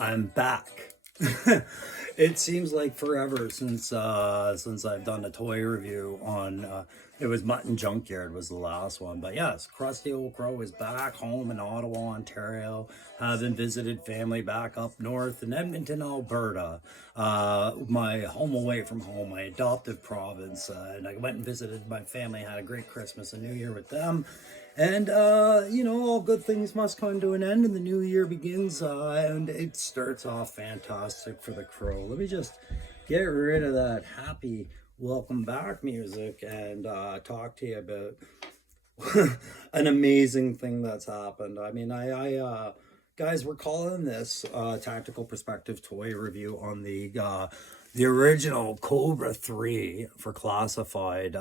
I'm back. It seems like forever since I've done a toy review on it was Mutton Junkyard was the last one. But yes, Crusty Old Crow is back home in Ottawa, Ontario, having visited family back up north in Edmonton, Alberta, my home away from home, my adoptive province. And I went and visited my family, had a great Christmas and New Year with them. And, all good things must come to an end, and the new year begins, and it starts off fantastic for the Crow. Let me just get rid of that happy welcome back music and talk to you about an amazing thing that's happened. I mean, guys, we're calling this Tactical Perspective toy review on the original Cobra 3 for classified,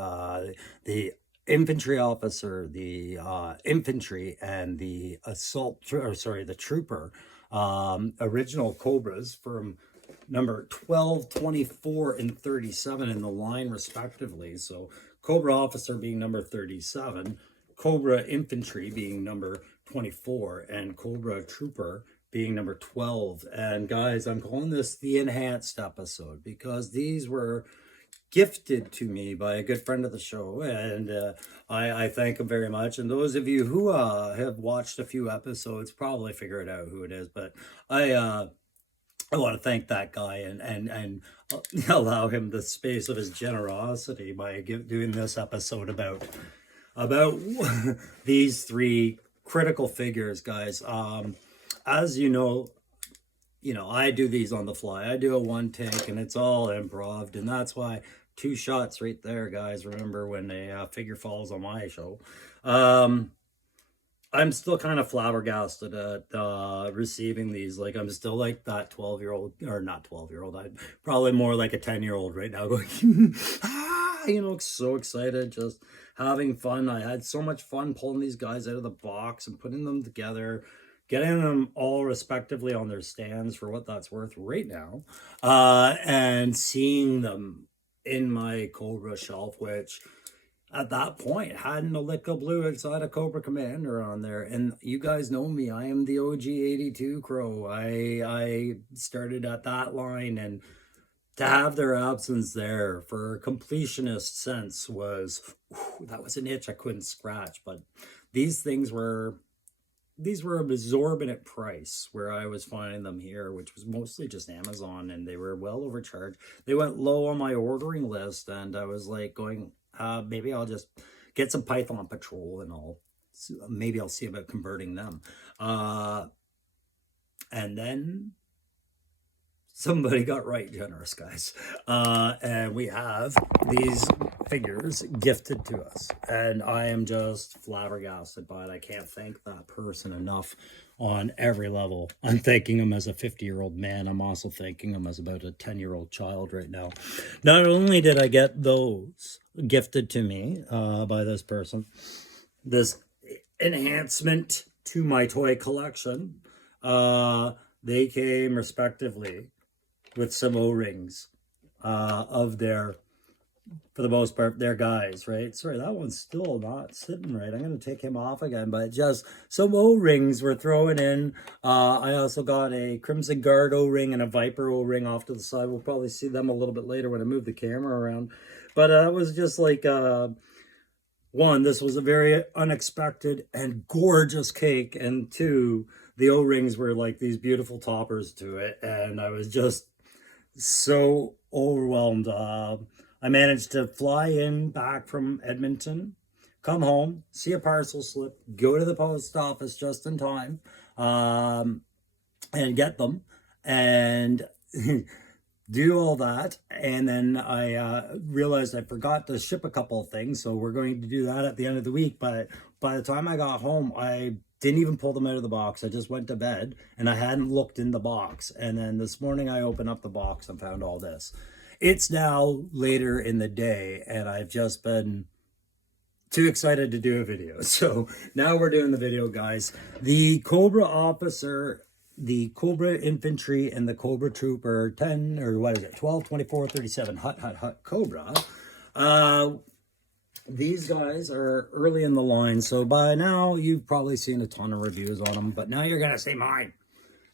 the infantry officer, the infantry, and the the trooper, original Cobras from number 12, 24, and 37 in the line respectively. So Cobra officer being number 37, Cobra infantry being number 24, and Cobra trooper being number 12. And guys, I'm calling this the enhanced episode because these were gifted to me by a good friend of the show, and I thank him very much. And those of you who have watched a few episodes probably figured out who it is, but I want to thank that guy and allow him the space of his generosity by doing this episode about these three critical figures, guys. As I do these on the fly. I do a one take and it's all improv, and that's why two shots right there, guys. Remember when a figure falls on my show. I'm still kind of flabbergasted at receiving these. Like, I'm still like that 12-year-old, or not 12-year-old. I'm probably more like a 10-year-old right now going, so excited, just having fun. I had so much fun pulling these guys out of the box and putting them together, getting them all respectively on their stands for what that's worth right now, and seeing them in my Cobra shelf, which at that point hadn't a lick of blue outside a Cobra Commander on there. And you guys know me, I am the OG 82 Crow. I started at that line, and to have their absence there for a completionist sense that was an itch I couldn't scratch. But these were absorbent price where I was finding them here, which was mostly just Amazon, and they were well overcharged. They went low on my ordering list, and I was like going, maybe I'll just get some Python Patrol and maybe I'll see about converting them. And then somebody got right generous, guys. And we have these figures gifted to us, and I am just flabbergasted by it. I can't thank that person enough on every level. I'm thanking him as a 50-year-old man. I'm also thanking him as about a 10-year-old child right now. Not only did I get those gifted to me by this person, this enhancement to my toy collection, they came respectively with some O-rings of their, for the most part, their guys, right? Sorry, that one's still not sitting right. I'm going to take him off again, but just some O-rings were thrown in. I also got a Crimson Guard O-ring and a Viper O-ring off to the side. We'll probably see them a little bit later when I move the camera around. But it was just like, one, this was a very unexpected and gorgeous cake, and two, the O-rings were like these beautiful toppers to it, and I was just so overwhelmed. I managed to fly in back from Edmonton, come home, see a parcel slip, go to the post office just in time, and get them, and do all that. And then I realized I forgot to ship a couple of things, so we're going to do that at the end of the week. But by the time I got home, I didn't even pull them out of the box. I just went to bed, and I hadn't looked in the box. And then this morning I opened up the box and found all this. It's now later in the day, and I've just been too excited to do a video. So now we're doing the video, guys. The Cobra officer, the Cobra infantry, and the Cobra trooper, 10, or what is it, 12, 24, 37, hut, Cobra. These guys are early in the line, so by now you've probably seen a ton of reviews on them, but now you're going to see mine.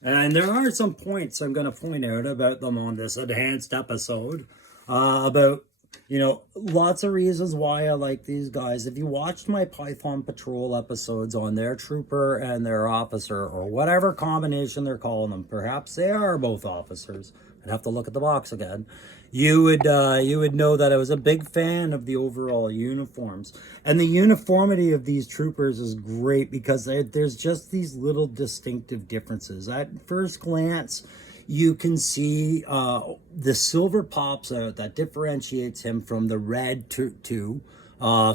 And there are some points I'm going to point out about them on this enhanced episode. About, you know, lots of reasons why I like these guys. If you watched my Python Patrol episodes on their trooper and their officer, or whatever combination they're calling them, perhaps they are both officers. I'd have to look at the box again. You would know that I was a big fan of the overall uniforms, and the uniformity of these troopers is great because there's just these little distinctive differences. At first glance, you can see the silver pops out that differentiates him from the red two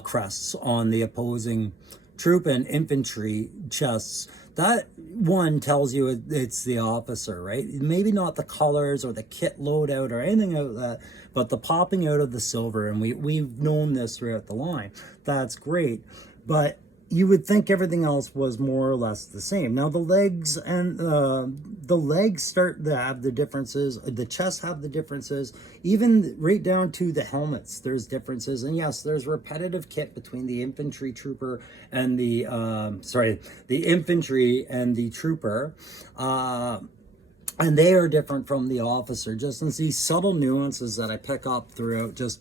crests on the opposing troop and infantry chests. That one tells you it's the officer, right? Maybe not the colors or the kit loadout or anything like that, but the popping out of the silver, and we've known this throughout the line. That's great, but you would think everything else was more or less the same. Now the legs start to have the differences. The chests have the differences, even right down to the helmets. There's differences, and yes, there's repetitive kit between the infantry trooper and the infantry and the trooper. And they are different from the officer, just in these subtle nuances that I pick up throughout just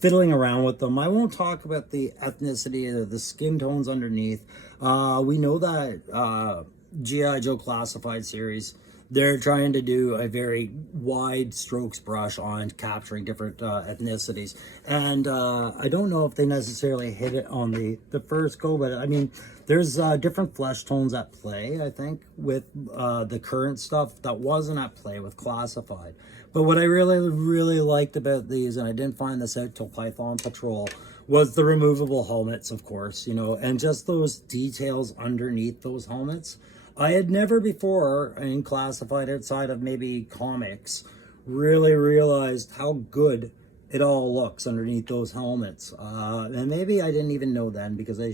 fiddling around with them. I won't talk about the ethnicity or the skin tones underneath. We know that G.I. Joe Classified series, they're trying to do a very wide strokes brush on capturing different ethnicities. And I don't know if they necessarily hit it on the first go, but I mean, there's different flesh tones at play, I think, with the current stuff that wasn't at play with Classified. But what I really liked about these, and I didn't find this out till Python Patrol, was the removable helmets, of course, you know, and just those details underneath those helmets. I had never before in Classified, outside of maybe comics, really realized how good it all looks underneath those helmets. And maybe I didn't even know then, because I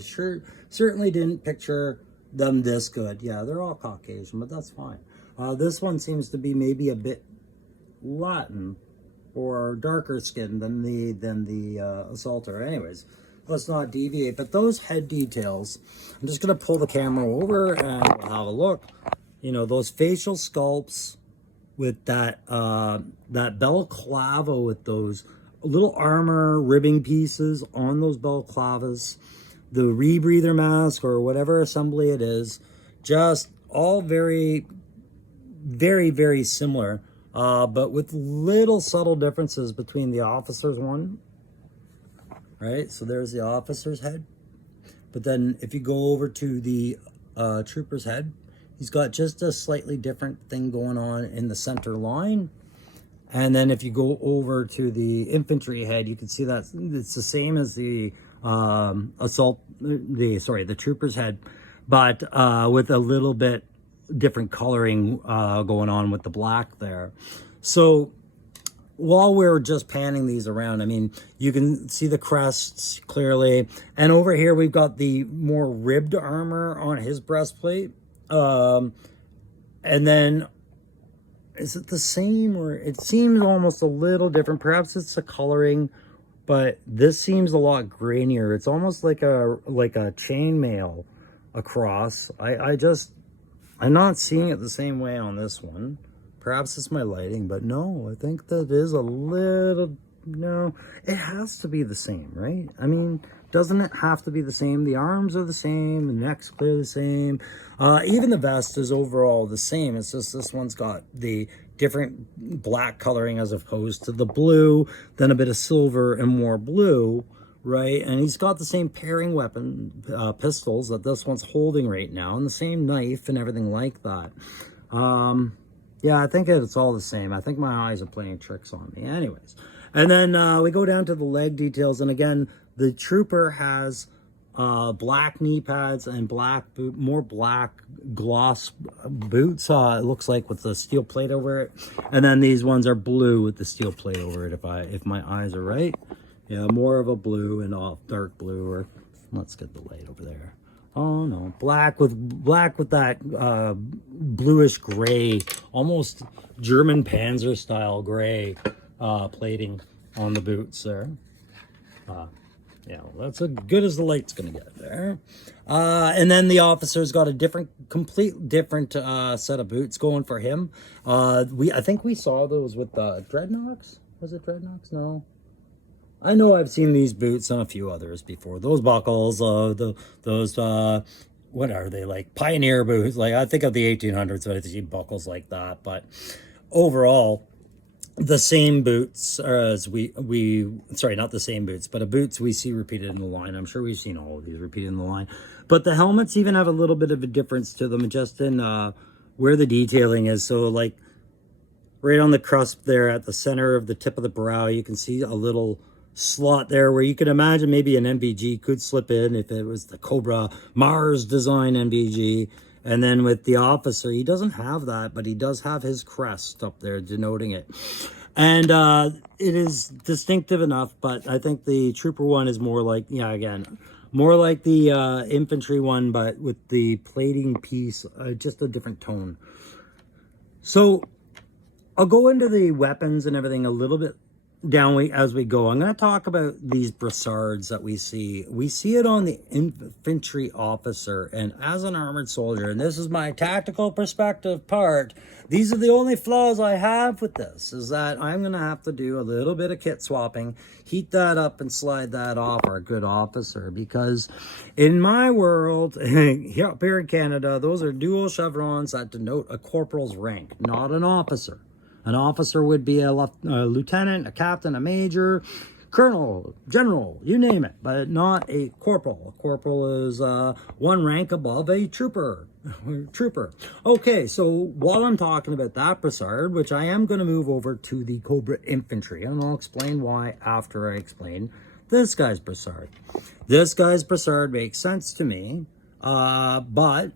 certainly didn't picture them this good. Yeah, they're all Caucasian, but that's fine. This one seems to be maybe a bit Latin or darker skin than the assaulter. Anyways, let's not deviate. But those head details, I'm just going to pull the camera over and we'll have a look. You know, those facial sculpts with that balaclava, with those little armor ribbing pieces on those balaclavas, the rebreather mask or whatever assembly it is, just all very, very, very similar. But with little subtle differences between the officer's one, right? So there's the officer's head. But then if you go over to the trooper's head, he's got just a slightly different thing going on in the center line. And then if you go over to the infantry head, you can see that it's the same as the the trooper's head, but with a little bit different coloring going on with the black there. So while we're just panning these around, I mean, you can see the crests clearly. And over here, we've got the more ribbed armor on his breastplate. And then, is it the same, or it seems almost a little different? Perhaps it's the coloring, but this seems a lot grainier. It's almost like a chainmail across. I'm not seeing it the same way on this one. Perhaps it's my lighting, but no, I think that is a little, no, it has to be the same, right? I mean, doesn't it have to be the same? The arms are the same, the neck's clearly the same. Even the vest is overall the same. It's just this one's got the different black coloring as opposed to the blue, then a bit of silver and more blue, right? And he's got the same pairing weapon, pistols that this one's holding right now, and the same knife and everything like that. Yeah, I think it's all the same. I think my eyes are playing tricks on me. Anyways, and then we go down to the leg details, and again, the trooper has black knee pads and more black gloss boots. It looks like with the steel plate over it, and then these ones are blue with the steel plate over it. If my eyes are right, yeah, more of a blue and off dark blue. Or let's get the light over there. Oh no, black with that bluish gray, almost German Panzer style gray plating on the boots there. Yeah, well, that's as good as the light's gonna get there. And then the officer's got a complete different set of boots going for him. I think we saw those with the Dreadnoughts. Was it Dreadnoughts? No. I know I've seen these boots and a few others before. Those buckles, those what are they, like pioneer boots? Like, I think of the 1800s when I see buckles like that. But overall, the same boots as we sorry, not the same boots, but boots we see repeated in the line. I'm sure we've seen all of these repeated in the line, but the helmets even have a little bit of a difference to them, just in where the detailing is. So like right on the crust there at the center of the tip of the brow, you can see a little slot there where you could imagine maybe an NVG could slip in if it was the Cobra Mars design NVG. And then with the officer, he doesn't have that, but he does have his crest up there denoting it. And it is distinctive enough, but I think the trooper one is more like, yeah, again, more like the infantry one, but with the plating piece, just a different tone. So I'll go into the weapons and everything a little bit down as we go. I'm going to talk about these brassards that we see. We see it on the infantry officer, and as an armored soldier, and this is my tactical perspective part, these are the only flaws I have with this, is that I'm going to have to do a little bit of kit swapping, heat that up and slide that off our good officer, because in my world, up here in Canada, those are dual chevrons that denote a corporal's rank, not an officer. An officer would be a lieutenant, a captain, a major, colonel, general, you name it, but not a corporal. A corporal is one rank above a trooper. Okay, so while I'm talking about that brassard, which I am going to move over to the Cobra infantry, and I'll explain why after I explain this guy's brassard. This guy's brassard makes sense to me, but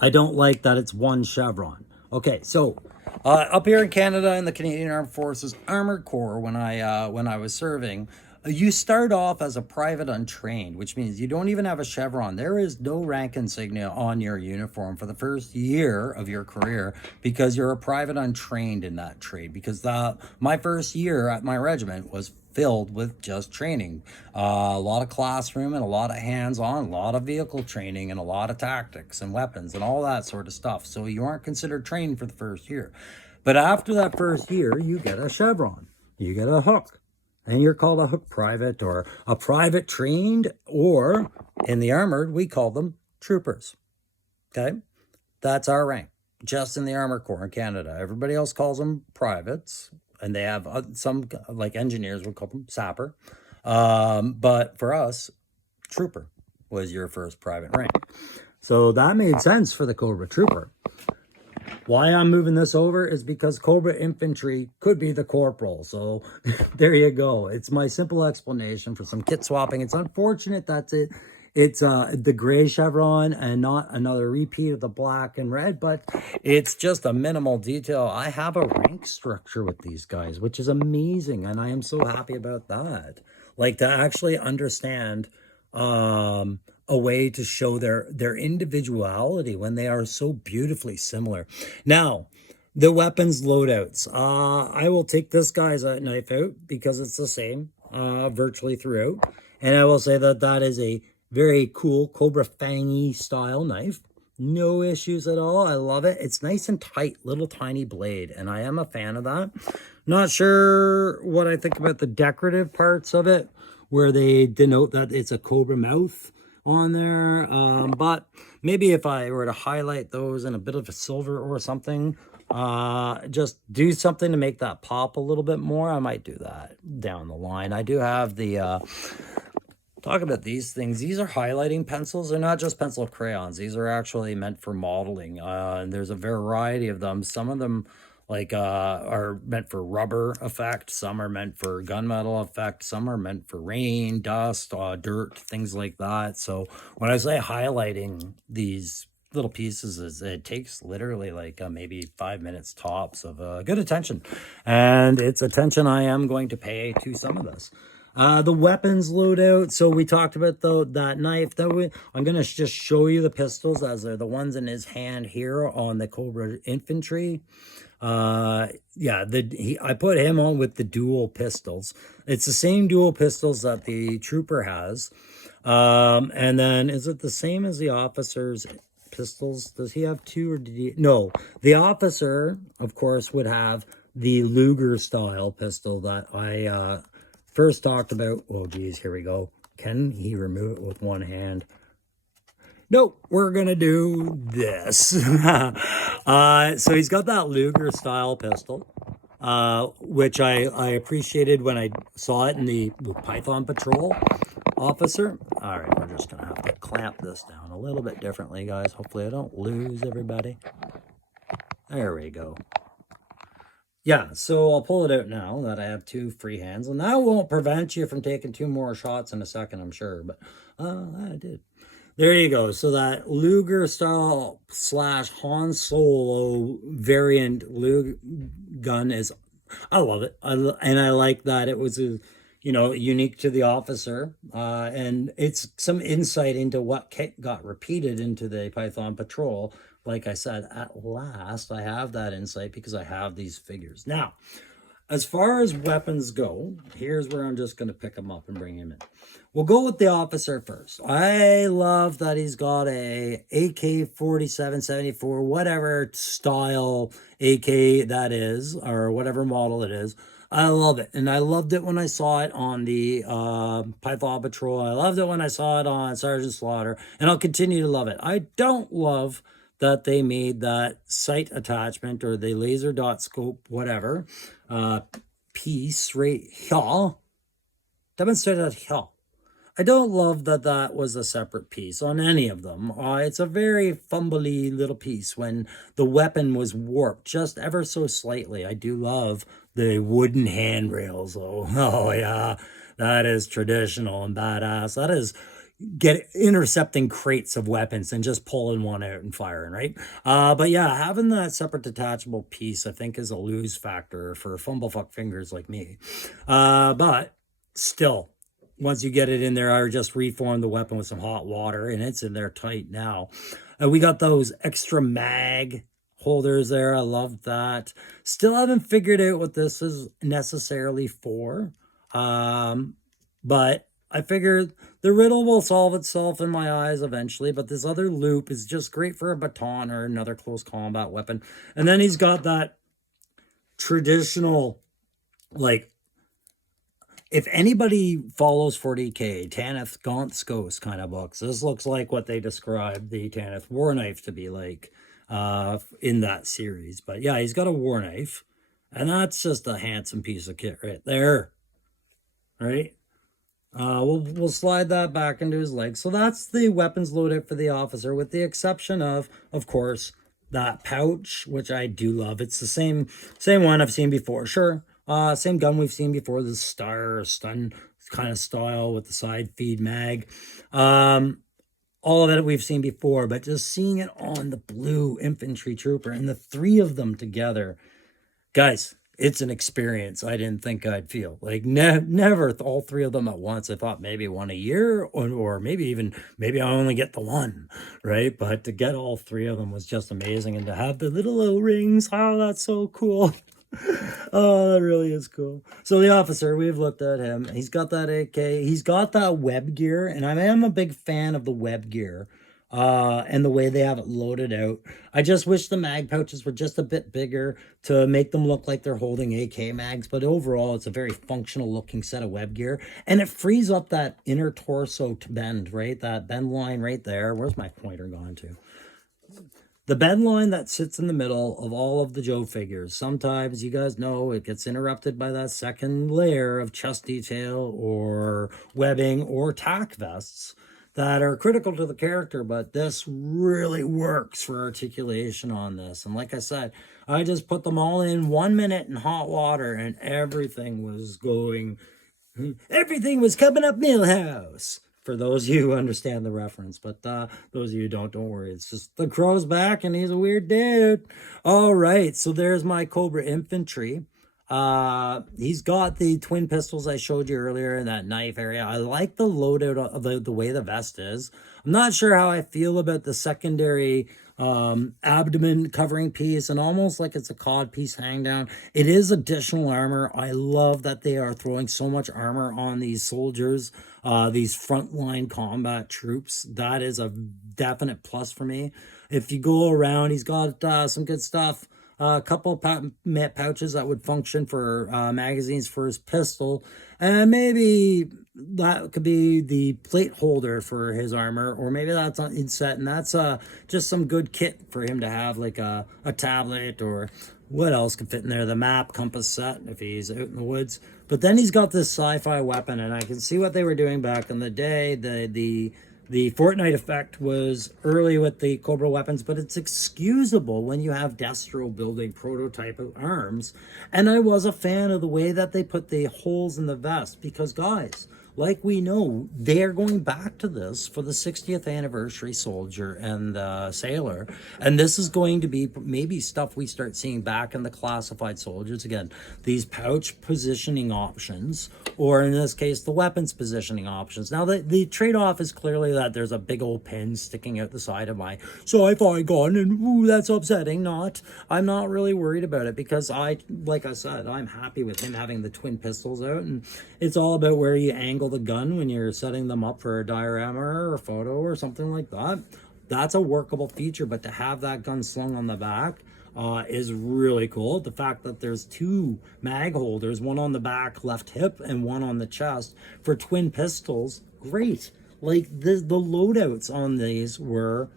I don't like that it's one chevron. Okay, so up here in Canada in the Canadian Armed Forces Armored Corps, when I was serving, you start off as a private untrained, which means you don't even have a chevron. There is no rank insignia on your uniform for the first year of your career because you're a private untrained in that trade. Because my first year at my regiment was filled with just training, a lot of classroom and a lot of hands-on, a lot of vehicle training and a lot of tactics and weapons and all that sort of stuff. So you aren't considered trained for the first year. But after that first year, you get a chevron, you get a hook, and you're called a hook private or a private trained, or in the armored, we call them troopers. Okay, that's our rank, just in the Armored Corps in Canada. Everybody else calls them privates, and they have some, like engineers would call them sapper. But for us, trooper was your first private rank. So that made sense for the Cobra trooper. Why I'm moving this over is because Cobra infantry could be the corporal. So there you go. It's my simple explanation for some kit swapping. It's unfortunate that's it. It's the gray chevron and not another repeat of the black and red, but it's just a minimal detail. I have a rank structure with these guys, which is amazing, and I am so happy about that. Like, to actually understand a way to show their individuality when they are so beautifully similar. Now, the weapons loadouts. I will take this guy's knife out because it's the same virtually throughout, and I will say that that is a very cool Cobra fangy style knife. No issues at all. I love it. It's nice and tight, little tiny blade, and I am a fan of that. Not sure what I think about the decorative parts of it, where they denote that it's a Cobra mouth on there. But maybe if I were to highlight those in a bit of a silver or something, just do something to make that pop a little bit more, I might do that down the line. I do have the talk about these things. These are highlighting pencils. They're not just pencil crayons. These are actually meant for modeling. And there's a variety of them. Some of them are meant for rubber effect. Some are meant for gunmetal effect. Some are meant for rain, dust, dirt, things like that. So when I say highlighting these little pieces, it takes literally like maybe 5 minutes tops of good attention. And it's attention I am going to pay to some of this. The weapons loadout. So we talked about that knife. I'm going to just show you the pistols as they're the ones in his hand here on the Cobra infantry. Yeah, I put him on with the dual pistols. It's the same dual pistols that the trooper has. And then is it the same as the officer's pistols? Does he have two, or did he? No, the officer, of course, would have the Luger style pistol that I first talked about. Oh, geez, here we go. Can he remove it with one hand? Nope, we're gonna do this. So he's got that Luger style pistol, which I appreciated when I saw it in the Python Patrol officer. All right, we're just gonna have to clamp this down a little bit differently, guys. Hopefully I don't lose everybody. There we go. Yeah, so I'll pull it out now that I have two free hands, and that won't prevent you from taking two more shots in a second, I'm sure, but I did. There you go. So that Luger style slash Han Solo variant Luger gun is, I love it. And I like that it was unique to the officer, and it's some insight into what got repeated into the Python Patrol. Like I said, at last I have that insight because I have these figures. Now, as far as weapons go, here's where I'm just going to pick him up and bring him in. We'll go with the officer first. I love that he's got a AK-47, 74, whatever style AK that is, or whatever model it is. I love it. And I loved it when I saw it on the Python Patrol. I loved it when I saw it on Sergeant Slaughter. And I'll continue to love it. I don't love that they made that sight attachment or the laser dot scope, whatever, piece right here, demonstrated here. I don't love that that was a separate piece on any of them. It's a very fumbly little piece when the weapon was warped just ever so slightly. I do love the wooden handrails, though. Oh, yeah, that is traditional and badass. That is intercepting crates of weapons and just pulling one out and firing, right? But yeah, having that separate detachable piece, I think, is a lose factor for fumblefuck fingers like me. But still, once you get it in there, I just reformed the weapon with some hot water, and it's in there tight now. We got those extra mag holders there. I love that. Still haven't figured out what this is necessarily for. But I figured the riddle will solve itself in my eyes eventually, but this other loop is just great for a baton or another close combat weapon. And then he's got that traditional, like, if anybody follows 40K, Tanith Gaunt's Ghost kind of books, this looks like what they described the Tanith War Knife to be like in that series. But yeah, he's got a war knife, and that's just a handsome piece of kit right there, right? We'll slide that back into his leg. So that's the weapons loadout for the officer, with the exception of course, that pouch, which I do love. It's the same one I've seen before. Sure, same gun we've seen before, the star or stun kind of style with the side feed mag. All of it we've seen before, but just seeing it on the blue infantry trooper and the three of them together, guys, it's an experience I didn't think I'd feel. Like, never all three of them at once. I thought maybe one a year, or maybe I only get the one, right? But to get all three of them was just amazing. And to have the little O-rings, oh, that's so cool. Oh, that really is cool. So the officer, we've looked at him. He's got that AK. He's got that web gear, and I am a big fan of the web gear. And the way they have it loaded out. I just wish the mag pouches were just a bit bigger to make them look like they're holding AK mags, but overall it's a very functional looking set of web gear, and it frees up that inner torso to bend, right? That bend line right there. Where's my pointer gone to? The bend line that sits in the middle of all of the Joe figures. Sometimes, you guys know, it gets interrupted by that second layer of chest detail or webbing or tack vests that are critical to the character, but this really works for articulation on this. And like I said, I just put them all in 1 minute in hot water, and everything was coming up Millhouse. For those of you who understand the reference, but those of you who don't worry. It's just the crow's back, and he's a weird dude. All right, so there's my Cobra Infantry. He's got the twin pistols I showed you earlier in that knife area. I like the loadout of the way the vest is. I'm not sure how I feel about the secondary abdomen covering piece, and almost like it's a cod piece hang down. It is additional armor. I love that they are throwing so much armor on these soldiers, these frontline combat troops. That is a definite plus for me. If you go around, he's got some good stuff. A couple pouches that would function for magazines for his pistol, and maybe that could be the plate holder for his armor, or maybe that's on inset, and that's just some good kit for him to have, like a tablet, or what else could fit in there, the map compass set if he's out in the woods. But then he's got this sci-fi weapon, and I can see what they were doing back in the day. The Fortnite effect was early with the Cobra weapons, but it's excusable when you have Destro building prototype of arms. And I was a fan of the way that they put the holes in the vest, because guys, like we know, they are going back to this for the 60th anniversary soldier and sailor. And this is going to be maybe stuff we start seeing back in the classified soldiers again. These pouch positioning options, or in this case, the weapons positioning options. Now, the trade-off is clearly that there's a big old pin sticking out the side of my sci-fi gun, and ooh, that's upsetting. I'm not really worried about it, because like I said, I'm happy with him having the twin pistols out, and it's all about where you angle the gun when you're setting them up for a diorama or a photo or something like that. That's a workable feature, but to have that gun slung on the back is really cool. The fact that there's two mag holders, one on the back left hip and one on the chest for twin pistols, great. Like the loadouts on these were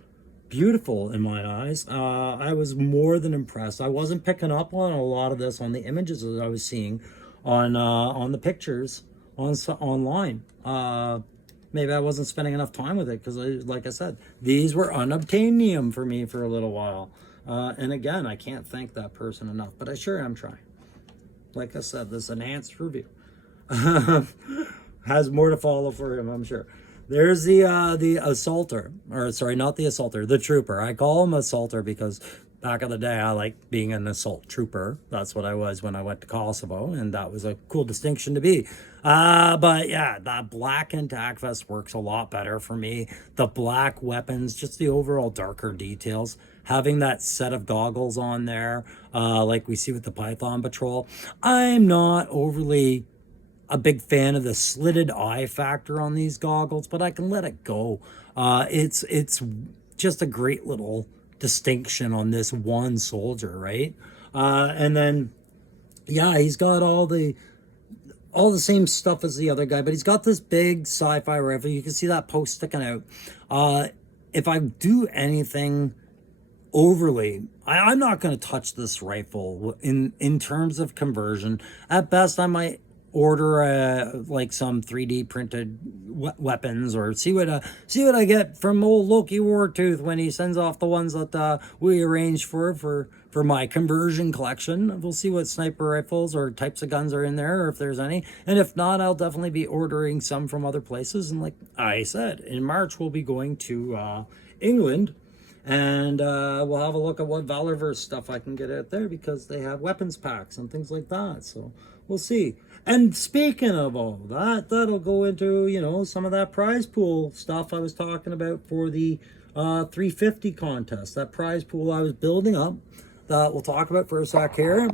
beautiful in my eyes. I was more than impressed. I wasn't picking up on a lot of this on the images that I was seeing on the pictures online. Maybe I wasn't spending enough time with it, because like I said, these were unobtainium for me for a little while. And again, I can't thank that person enough, but I sure am trying. Like I said, this enhanced review has more to follow for him, I'm sure. There's the assaulter, or sorry, not the assaulter, the trooper. I call him assaulter because back in the day, I liked being an assault trooper. That's what I was when I went to Kosovo, and that was a cool distinction to be. But yeah, that black and tack vest works a lot better for me. The black weapons, just the overall darker details. Having that set of goggles on there, like we see with the Python Patrol. I'm not overly a big fan of the slitted eye factor on these goggles, but I can let it go. It's just a great little distinction on this one soldier, right? And then, yeah, he's got all the same stuff as the other guy, but he's got this big sci-fi rifle. You can see that post sticking out. If I do anything overly, I'm not going to touch this rifle in terms of conversion. At best, I might order like some 3D printed weapons, or see what I get from old Loki Wartooth when he sends off the ones that we arranged for my conversion collection. We'll see what sniper rifles or types of guns are in there, or if there's any. And if not, I'll definitely be ordering some from other places. And like I said, in March we'll be going to England, and we'll have a look at what Valorverse stuff I can get out there, because they have weapons packs and things like that. So we'll see. And speaking of all that, that'll go into, you know, some of that prize pool stuff I was talking about for the 350 contest. That prize pool I was building up, that we'll talk about for a sec here.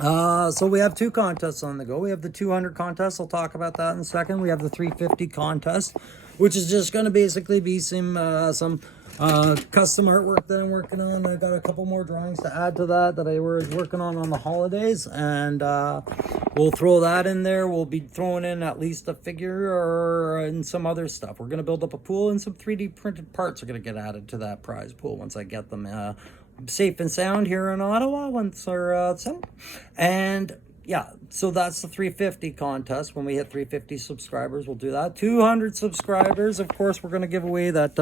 So we have two contests on the go. We have the 200 contest. I'll talk about that in a second. We have the 350 contest, which is just going to basically be some custom artwork that I'm working on. I got a couple more drawings to add to that I was working on the holidays, and we'll throw that in there. We'll be throwing in at least a figure or and some other stuff. We're going to build up a pool, and some 3D printed parts are going to get added to that prize pool once I get them safe and sound here in Ottawa, once they're settled. And yeah, so that's the 350 contest. When we hit 350 subscribers, we'll do that. 200 subscribers, of course, we're going to give away that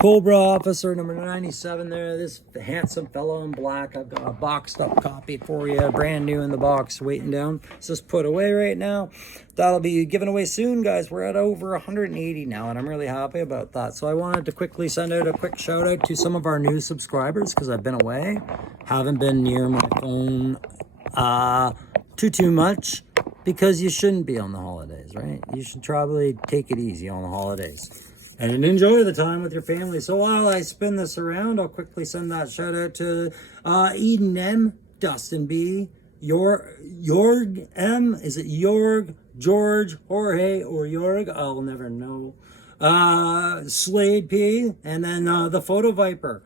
Cobra officer number 97 there. This handsome fellow in black. I've got a boxed up copy for you, brand new in the box, waiting down. It's just put away right now. That'll be given away soon, guys. We're at over 180 now, and I'm really happy about that. So I wanted to quickly send out a quick shout out to some of our new subscribers, because I've been away. Haven't been near my phone too much, because you shouldn't be on the holidays, right? You should probably take it easy on the holidays. and enjoy the time with your family. So while I spin this around, I'll quickly send that shout out to Eden M, Dustin B, Jorg M, is it Jorg, George, Jorge, or Jorg? I'll never know. Slade P, and then the Photo Viper.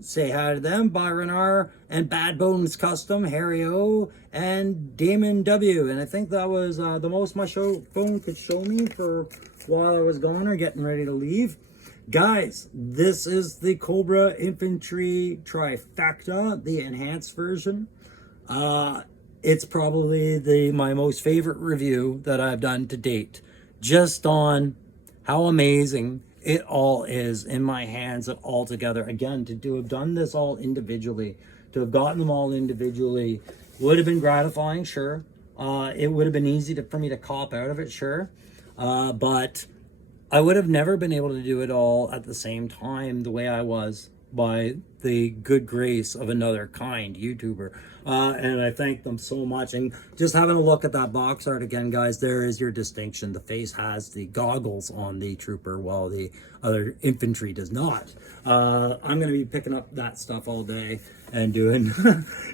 Say hi to them, Byron R, and Bad Bones Custom, Harry O, and Damon W. And I think that was the most my phone could show me for while I was gone or getting ready to leave. Guys, this is the Cobra Infantry Trifecta, the enhanced version. It's probably my most favorite review that I've done to date, just on how amazing it all is in my hands and all together. Again, to have done this all individually, to have gotten them all individually, would have been gratifying, sure. It would have been easy for me to cop out of it, sure. But I would have never been able to do it all at the same time the way I was, by the good grace of another kind YouTuber. And I thank them so much. And just having a look at that box art again, guys, there is your distinction. The face has the goggles on the trooper, while the other infantry does not. I'm going to be picking up that stuff all day and doing,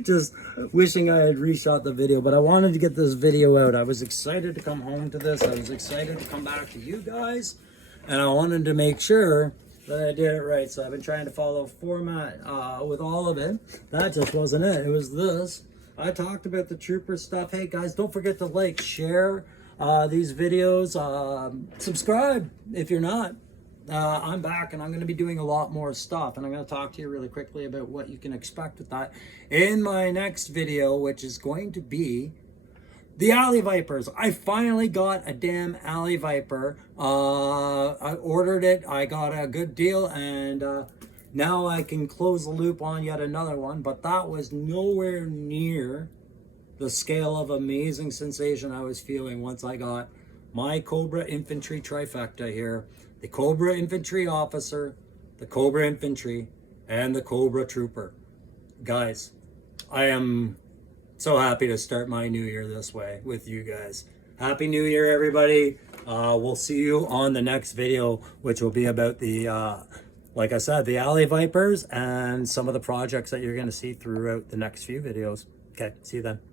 just wishing I had reshot the video, but I wanted to get this video out. I was excited to come home to this. I was excited to come back to you guys, and I wanted to make sure that I did it right. So I've been trying to follow format with all of it. That just wasn't it. It was this. I talked about the trooper stuff. Hey guys, don't forget to like, share these videos, subscribe if you're not. I'm back, and I'm going to be doing a lot more stuff, and I'm going to talk to you really quickly about what you can expect with that in my next video, which is going to be the Alley Vipers. I finally got a damn Alley Viper. I ordered it. I got a good deal, and now I can close the loop on yet another one. But that was nowhere near the scale of amazing sensation I was feeling once I got my Cobra Infantry Trifecta here. The Cobra Infantry Officer, the Cobra Infantry, and the Cobra Trooper. Guys, I am so happy to start my new year this way with you guys. Happy New Year, everybody. We'll see you on the next video, which will be about the, like I said, the Alley Vipers and some of the projects that you're going to see throughout the next few videos. Okay, see you then.